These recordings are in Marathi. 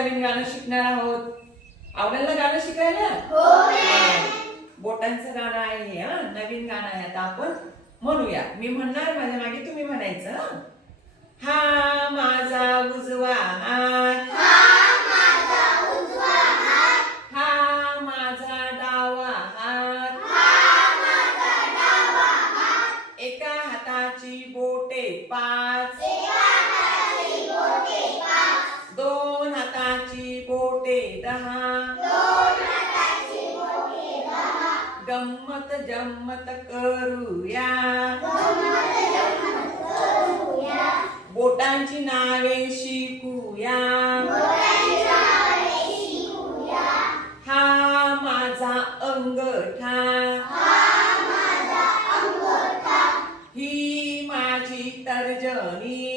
नवीन गाणं शिकणार आहोत. आवडेल गाणं शिकायला? हो. बोटांचं गाणं आहे हे हा. नवीन गाणं आहे आता आपण. म्हणूया. मी म्हणणार माझ्या मागे तुम्ही म्हणायचं हा. माझा उजवा हात. हा माझा डावा एका हाताची बोटे पा दहा गंमत जम्मत करूया। बोटांची नावे शिकूया। हा माझा अंगठा। ही माझी तर्जनी।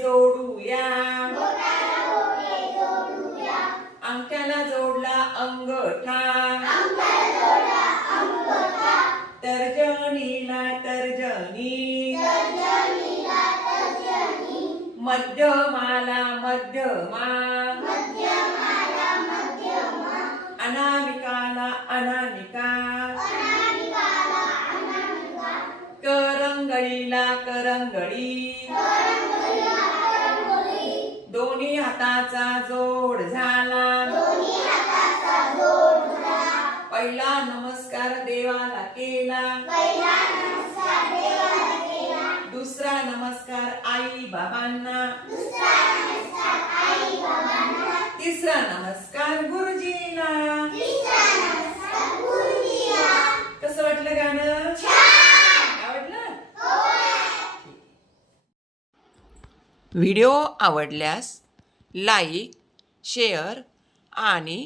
अंगठा. तर्जनीला तर्जनी. मध्यमाला मध्यमा. अनामिकाला अनामिका. करंगळीला करंगळी. दोन्ही हाताचा जोड झाला पहिला नमस्कार देवाला केला. दुसरा नमस्कार आई बाबांना. तिसरा नमस्कार गुरुजीला. कसं वाटलं गाणं? आवडलं? व्हिडिओ आवडल्यास लाईक शेअर आणि